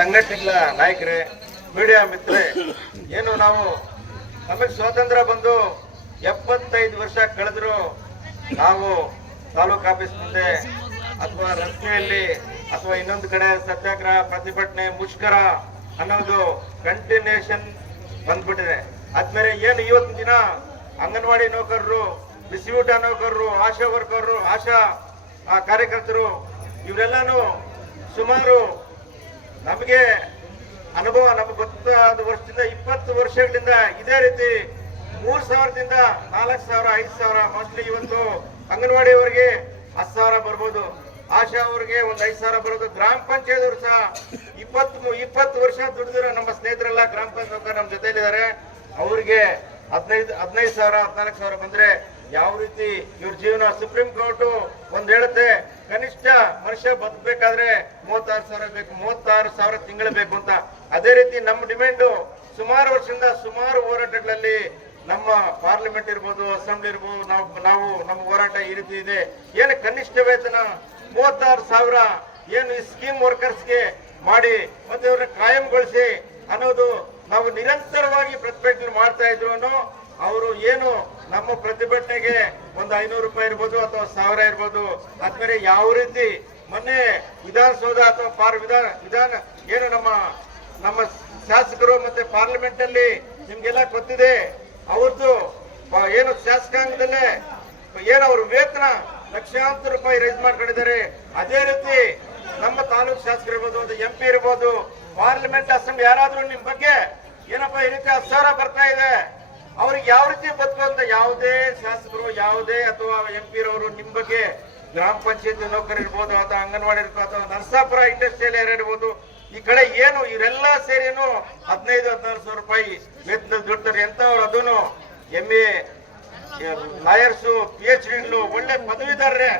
ಸಂಘಟನೆಗಳ ನಾಯಕರೇ, ಮೀಡಿಯಾ ಮಿತ್ರರೇ, ಏನು ನಾವು ನಮಗೆ ಸ್ವಾತಂತ್ರ್ಯ ಬಂದು 75 ವರ್ಷ ಕಳೆದ್ರು ನಾವು ತಾಲೂಕು ಆಫೀಸ್ ಮುಂದೆ ಅಥವಾ ರಸ್ತೆಯಲ್ಲಿ ಅಥವಾ ಇನ್ನೊಂದು ಕಡೆ ಸತ್ಯಾಗ್ರಹ, ಪ್ರತಿಭಟನೆ, ಮುಷ್ಕರ ಅನ್ನೋದು ಕಂಟಿನ್ಯೂಷನ್ ಬಂದ್ಬಿಟ್ಟಿದೆ. ಆದ್ಮೇಲೆ ಏನು ಇವತ್ತಿನ ದಿನ ಅಂಗನವಾಡಿ ನೌಕರರು, ಬಿಸಿಯೂಟ ನೌಕರರು, ಆಶಾ ವರ್ಕರ್ರು, ಆಶಾ ಕಾರ್ಯಕರ್ತರು ಇವರೆಲ್ಲಾನು ಸುಮಾರು ನಮಗೆ ಅನುಭವ, ನಮಗೆ ಗೊತ್ತಾದ ವರ್ಷದಿಂದ 20 ವರ್ಷಗಳಿಂದ ಇದೇ ರೀತಿ 3,000ದಿಂದ 4,000, 5,000 ಮೋಸ್ಟ್ಲಿ ಇವತ್ತು ಅಂಗನವಾಡಿಯವರಿಗೆ 10,000 ಬರ್ಬೋದು, ಆಶಾ ಅವರಿಗೆ ಒಂದು 5,000 ಬರೋದು. ಗ್ರಾಮ ಪಂಚಾಯತ್ ಅವರು ಸಹ 20 ವರ್ಷ ದುಡಿದಿರೋ ನಮ್ಮ ಸ್ನೇಹಿತರೆಲ್ಲ ಗ್ರಾಮ ಪಂಚಾಯತ್ ನಮ್ಮ ಜೊತೆಲಿದ್ದಾರೆ. ಅವ್ರಿಗೆ 15,000, 14,000 ಬಂದ್ರೆ ಯಾವ ರೀತಿ ಇವ್ರ ಜೀವನ? ಸುಪ್ರೀಂ ಕೋರ್ಟ್ ಒಂದ್ ಹೇಳುತ್ತೆ, ಕನಿಷ್ಠ ಮನುಷ್ಯ ಬದುಕಬೇಕಾದ್ರೆ 36,000 ಬೇಕು, 36,000 ತಿಂಗಳು ಬೇಕು ಅಂತ. ಅದೇ ರೀತಿ ನಮ್ಮ ಡಿಮ್ಯಾಂಡು ಸುಮಾರು ವರ್ಷದಿಂದ ಸುಮಾರು ಹೋರಾಟಗಳಲ್ಲಿ ನಮ್ಮ ಪಾರ್ಲಿಮೆಂಟ್ ಇರ್ಬೋದು, ಅಸೆಂಬ್ಲಿ ಇರ್ಬೋದು, ನಾವು ನಮ್ಮ ಹೋರಾಟ ಈ ರೀತಿ ಇದೆ. ಏನು ಕನಿಷ್ಠ ವೇತನ 36,000 ಏನು ಈ ಸ್ಕೀಮ್ ವರ್ಕರ್ಸ್ಗೆ ಮಾಡಿ ಮತ್ತೆ ಅವ್ರನ್ನ ಕಾಯಂಗೊಳಿಸಿ ಅನ್ನೋದು ನಾವು ನಿರಂತರವಾಗಿ ಪ್ರತಿಭಟನೆ ಮಾಡ್ತಾ ಇದ್ರು. ಅವರು ಏನು ನಮ್ಮ ಪ್ರತಿಭಟನೆಗೆ ಒಂದು 500 ರೂಪಾಯಿ ಇರ್ಬೋದು ಅಥವಾ 1,000 ಇರ್ಬೋದು. ಆದ್ಮೇಲೆ ಯಾವ ರೀತಿ ಮೊನ್ನೆ ವಿಧಾನಸೌಧ ಅಥವಾ ವಿಧಾನ ಏನು ನಮ್ಮ ಶಾಸಕರು ಮತ್ತೆ ಪಾರ್ಲಿಮೆಂಟ್ ಅಲ್ಲಿ ನಿಮ್ಗೆಲ್ಲ ಗೊತ್ತಿದೆ, ಅವ್ರದ್ದು ಏನು ಶಾಸಕಾಂಗದಲ್ಲೇ ಏನು ಅವ್ರ ವೇತನ ಲಕ್ಷಾಂತರ ರೂಪಾಯಿ ರೈಸ್ ಮಾಡ್ಕೊಂಡಿದ್ದಾರೆ. ಅದೇ ರೀತಿ ನಮ್ಮ ತಾಲೂಕು ಶಾಸಕರು ಇರ್ಬೋದು, ಒಂದು MP ಇರ್ಬೋದು, ಪಾರ್ಲಿಮೆಂಟ್ ಅಸೆಂಬ್ಲಿ ಯಾರಾದ್ರೂ ನಿಮ್ ಬಗ್ಗೆ ಏನಪ್ಪ ಈ ರೀತಿ 10,000 ಬರ್ತಾ ಇದೆ, ಅವ್ರಿಗೆ ಯಾವ ರೀತಿ ಬದುಕುವಂತ ಯಾವುದೇ ಶಾಸಕರು, ಯಾವುದೇ ಅಥವಾ MP ರವರು ನಿಮ್ ಬಗ್ಗೆ, ಗ್ರಾಮ ಪಂಚಾಯತ್ ನೌಕರು ಇರ್ಬೋದು ಅಥವಾ ಅಂಗನವಾಡಿ ಇರ್ಬೋದು ಅಥವಾ ನರಸಾಪುರ ಇಂಡಸ್ಟ್ರಿಯಲ್ ಏರಿಯಾ ಇರ್ಬೋದು, ಈ ಕಡೆ ಏನು ಇವರೆಲ್ಲ ಸೇರಿನು 15,000-14,000 ರೂಪಾಯಿ ವೇತನ ದುಡ್ತಾರೆ. ಎಂತವ್ರು ಅದನ್ನು MA ಲಾಯರ್ಸು, PhD ಒಳ್ಳೆ ಪದವೀಧರರೇ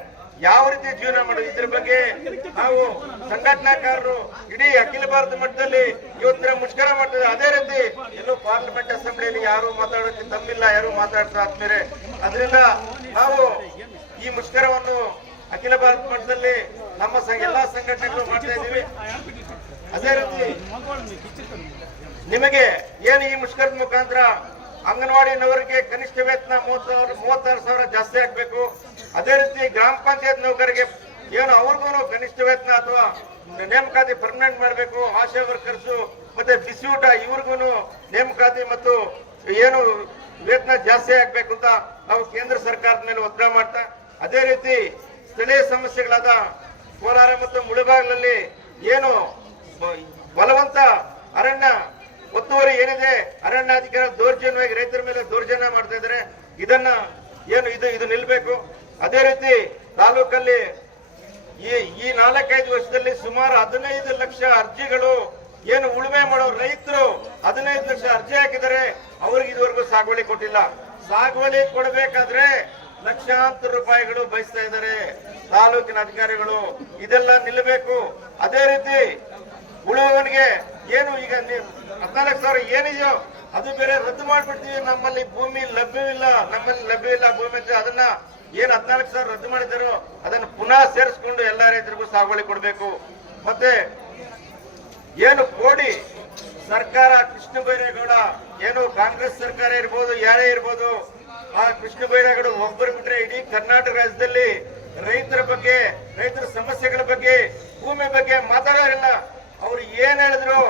ಯಾವ ರೀತಿ ಜೀವನ ಮಾಡೋದು? ಇದ್ರ ಬಗ್ಗೆ ನಾವು ಸಂಘಟನಾಕಾರರು ಇಡೀ ಅಖಿಲ ಭಾರತ ಮಟ್ಟದಲ್ಲಿ ಇವತ್ತಿನ ಮುಷ್ಕರ ಮಾಡ್ತದೆ. ಅದೇ ರೀತಿ ಎಲ್ಲೂ ಪಾರ್ಲಿಮೆಂಟ್ ಅಸೆಂಬ್ಲಿಯಲ್ಲಿ ಯಾರು ಮಾತಾಡೋಕೆ ತಮ್ಮಿಲ್ಲ, ಯಾರು ಮಾತಾಡ್ತಾ ಆದ್ಮೇಲೆ ಅದರಿಂದ ನಾವು ಈ ಮುಷ್ಕರವನ್ನು ಅಖಿಲ ಭಾರತ ಮಟ್ಟದಲ್ಲಿ ನಮ್ಮ ಎಲ್ಲಾ ಸಂಘಟನೆಗಳು ಮಾಡ್ತಾ ಇದ್ದೀವಿ. ಅದೇ ರೀತಿ ನಿಮಗೆ ಏನು ಈ ಮುಷ್ಕರದ ಮುಖಾಂತರ ಅಂಗನವಾಡಿನವರಿಗೆ ಕನಿಷ್ಠ ವೇತನ 36,000 ಜಾಸ್ತಿ ಆಗ್ಬೇಕು. ಅದೇ ರೀತಿ ಗ್ರಾಮ ಪಂಚಾಯತ್ ನೌಕರಿಗೆ ಏನು ಅವ್ರಿಗೂ ಕನಿಷ್ಠ ವೇತನ ಅಥವಾ ನೇಮಕಾತಿ ಪರ್ಮನೆಂಟ್ ಮಾಡಬೇಕು. ಆಶಾ ವರ್ಕರ್ಸು ಮತ್ತೆ ಬಿಸಿಯೂಟ ಇವ್ರಿಗೂ ನೇಮಕಾತಿ ಮತ್ತು ಏನು ವೇತನ ಜಾಸ್ತಿ ಆಗ್ಬೇಕು ಅಂತ ನಾವು ಕೇಂದ್ರ ಸರ್ಕಾರದ ಮೇಲೆ ಒತ್ತಡ ಮಾಡ್ತಾ, ಅದೇ ರೀತಿ ಸ್ಥಳೀಯ ಸಮಸ್ಯೆಗಳಾದ ಕೋಲಾರ ಮತ್ತು ಮುಳಬಾಗಿಲಲ್ಲಿ ಏನು ಬಲವಂತ ಅರಣ್ಯ ಒತ್ತುವರಿ ಏನಿದೆ, ಅರಣ್ಯಾಧಿಕಾರ ದೌರ್ಜನ್ಯವಾಗಿ ರೈತರ ಮೇಲೆ ದೌರ್ಜನ್ಯ ಮಾಡ್ತಾ ಇದ್ದಾರೆ. ಇದನ್ನ ಏನು ಇದು ನಿಲ್ಬೇಕು. ಅದೇ ರೀತಿ ತಾಲೂಕಲ್ಲಿ ಈ 4-5 ವರ್ಷದಲ್ಲಿ ಸುಮಾರು 15 ಲಕ್ಷ ಅರ್ಜಿಗಳು ಏನು ಉಳುಮೆ ಮಾಡೋ ರೈತರು 15 ಲಕ್ಷ ಅರ್ಜಿ ಹಾಕಿದ್ದಾರೆ. ಅವ್ರಿಗೆ ಇದುವರೆಗೂ ಸಾಗುವಳಿ ಕೊಟ್ಟಿಲ್ಲ. ಸಾಗುವಳಿ ಕೊಡಬೇಕಾದ್ರೆ ಲಕ್ಷಾಂತರ ರೂಪಾಯಿಗಳು ಬಯಸ್ತಾ ಇದ್ದಾರೆ ತಾಲೂಕಿನ ಅಧಿಕಾರಿಗಳು. ಇದೆಲ್ಲ ನಿಲ್ಲಬೇಕು. ಅದೇ ರೀತಿ ಉಳುವವನಿಗೆ ಏನು ಈಗ 14,000 ಏನಿದೆಯೋ ಅದು ಬೇರೆ ರದ್ದು ಮಾಡ್ಬಿಡ್ತೀವಿ. ನಮ್ಮಲ್ಲಿ ಭೂಮಿ ಲಭ್ಯವಿಲ್ಲ ಭೂಮಿ ಅಂತ ಅದನ್ನ ಏನ್ 14,000 ರದ್ದು ಮಾಡಿದಾರೋ ಅದನ್ನ ಪುನಃ ಸೇರಿಸ್ಕೊಂಡು ಎಲ್ಲಾ ರೈತರಿಗೂ ಸಾಗುವಳಿ ಕೊಡಬೇಕು. ಮತ್ತೆ ಏನು ಕೋಡಿ ಸರ್ಕಾರ ಕೃಷ್ಣ ಬೈರೇಗೌಡ ಏನು ಕಾಂಗ್ರೆಸ್ ಸರ್ಕಾರ ಇರ್ಬೋದು, ಯಾರೇ ಇರ್ಬೋದು, ಆ ಕೃಷ್ಣ ಬೈರೇಗೌಡ ಒಬ್ಬರು ಬಿಟ್ರೆ ಇಡೀ ಕರ್ನಾಟಕ ರಾಜ್ಯದಲ್ಲಿ ರೈತರ ಬಗ್ಗೆ, ರೈತರ ಸಮಸ್ಯೆಗಳ ಬಗ್ಗೆ, ಭೂಮಿ ಬಗ್ಗೆ ಮಾತಾಡೋರಿಲ್ಲ. ಅವ್ರು ಏನ್ ಹೇಳಿದ್ರು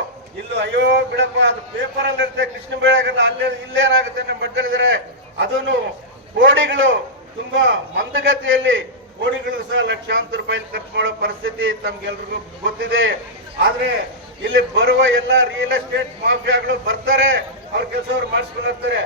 ಇಲ್ಲೂ ಅಯ್ಯೋ ಬಿಡಪ್ಪ, ಅದು ಪೇಪರ್ ಅಲ್ಲಿ ಇರುತ್ತೆ, ಕೃಷ್ಣ ಬೈರೇಗೌಡ ಇಲ್ಲೇನಾಗುತ್ತೆ ನಮ್ಮ ಬಡ್ಡಿದ್ದಾರೆ. ಅದನ್ನು ಕೋಡಿಗಳು ತುಂಬಾ ಮಂದಗತಿಯಲ್ಲಿ ಕೋಡಿಗಳು ಸಹ ಲಕ್ಷಾಂತರ ರೂಪಾಯಿ ಖರ್ಚು ಮಾಡೋ ಪರಿಸ್ಥಿತಿ ತಮ್ಗೆಲ್ರಿಗೂ ಗೊತ್ತಿದೆ. ಆದ್ರೆ ಇಲ್ಲಿ ಬರುವ ಎಲ್ಲ ರಿಯಲ್ ಎಸ್ಟೇಟ್ ಮಾಫಿಯಾಗಳು ಬರ್ತಾರೆ, ಅವ್ರ ಕೆಲಸ ಅವ್ರು ಮಾಡಿಸ್ಕೊಂಡು ಹೋಗ್ತಾರೆ.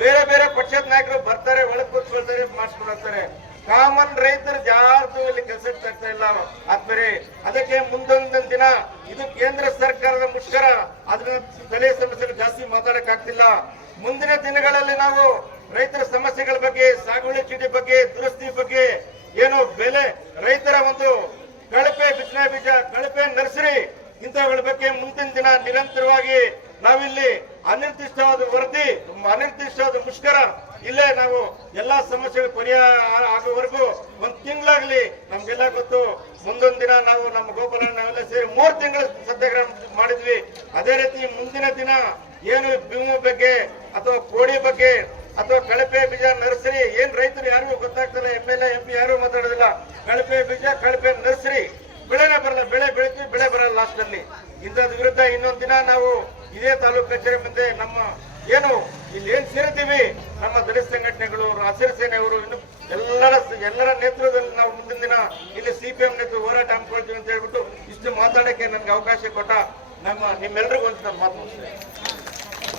ಬೇರೆ ಬೇರೆ ಪಕ್ಷದ ನಾಯಕರು ಬರ್ತಾರೆ, ಒಳಗೆ ಕೂತ್ಕೊಳ್ತಾರೆ, ಮಾಡಿಸ್ಕೊಂಡು ಹೋಗ್ತಾರೆ. ಕಾಮನ್ ರೈತರು ಯಾರ್ದು ಇಲ್ಲಿ ಕೆಲಸ ಆಗ್ತಾ ಇಲ್ಲ. ಆದ್ಮೇಲೆ ಅದಕ್ಕೆ ಮುಂದೊಂದು ದಿನ ಇದು ಕೇಂದ್ರ ಸರ್ಕಾರದ ಮುಷ್ಕರ, ಅದ್ರ ಸ್ಥಳೀಯ ಸಮಸ್ಯೆಗಳು ಜಾಸ್ತಿ ಮಾತಾಡಕ್ ಆಗ್ತಿಲ್ಲ. ಮುಂದಿನ ದಿನಗಳಲ್ಲಿ ನಾವು ರೈತರ ಸಮಸ್ಯೆಗಳ ಬಗ್ಗೆ, ಸಾಗುವಳಿ ಚೀಟಿ ಬಗ್ಗೆ, ದುರಸ್ತಿ ಬಗ್ಗೆ, ಏನು ಬೆಲೆ, ರೈತರ ಒಂದು ಕಳಪೆ ಬಿತ್ತನೆ ಬೀಜ, ಕಳಪೆ ನರ್ಸರಿ ಇಂಥವುಗಳ ಬಗ್ಗೆ ಮುಂದಿನ ದಿನ ನಿರಂತರವಾಗಿ ನಾವಿಲ್ಲಿ ಅನಿರ್ದಿಷ್ಟವಾದ ವರದಿ, ಅನಿರ್ದಿಷ್ಟವಾದ ಮುಷ್ಕರ ಇಲ್ಲೇ ನಾವು ಎಲ್ಲಾ ಸಮಸ್ಯೆಗಳು ಪರಿಹಾರ ಆಗುವವರೆಗೂ ಒಂದ್ ತಿಂಗಳಾಗ್ಲಿ ನಮ್ಗೆಲ್ಲ ಗೊತ್ತು. ಮುಂದೊಂದ್ ದಿನ ನಾವು ನಮ್ಮ ಗೋಪಾಲ ನಾವೆಲ್ಲ ಸೇರಿ 3 ತಿಂಗಳು ಸತ್ಯಾಗ್ರಹ ಮಾಡಿದ್ವಿ. ಅದೇ ರೀತಿ ಮುಂದಿನ ದಿನ ಏನು ಭೀಮು ಬಗ್ಗೆ ಅಥವಾ ಕೋಳಿ ಬಗ್ಗೆ ಅಥವಾ ಕಳಪೆ ಬೀಜ ನರ್ಸರಿ ಏನ್ ರೈತರು ಯಾರಿಗೂ ಗೊತ್ತಾಗ್ತಲ್ಲ, MLA MP ಯಾರು ಮಾತಾಡೋದಿಲ್ಲ. ಕಳಪೆ ಬೀಜ, ಕಳಪೆ ನರ್ಸರಿ, ಬೆಳೆನೇ ಬರಲ್ಲ, ಬೆಳೆ ಬೆಳಿತೀವಿ, ಬೆಳೆ ಬರಲ್ಲ ಲಾಸ್ಟ್ ಅಲ್ಲಿ. ಇಂಥದ್ ವಿರುದ್ಧ ಇನ್ನೊಂದ್ ದಿನ ನಾವು ಇದೇ ತಾಲೂಕು ಕಚೇರಿ ಮುಂದೆ ನಮ್ಮ ಏನು ಇಲ್ಲಿ ಏನ್ ಸೇರ್ತೀವಿ, ನಮ್ಮ ದಲಿತ ಸಂಘಟನೆಗಳು, ಹಸಿರು ಸೇನೆಯವರು, ಇನ್ನು ಎಲ್ಲರ ನೇತೃತ್ವದಲ್ಲಿ ನಾವು ಮುಂದಿನ ದಿನ ಇಲ್ಲಿ CPM ನೇತೃತ್ವ ಹೋರಾಟ ಹಮ್ಮಿಕೊಳ್ತೀವಿ ಅಂತ ಹೇಳ್ಬಿಟ್ಟು ಇಷ್ಟು ಮಾತಾಡಕ್ಕೆ ನನ್ಗೆ ಅವಕಾಶ ಕೊಟ್ಟ ನಿಮ್ಮೆಲ್ಲರಿಗೂ ಒಂದು ಮಾತು ಮುಗಿಸ್ತೇನೆ.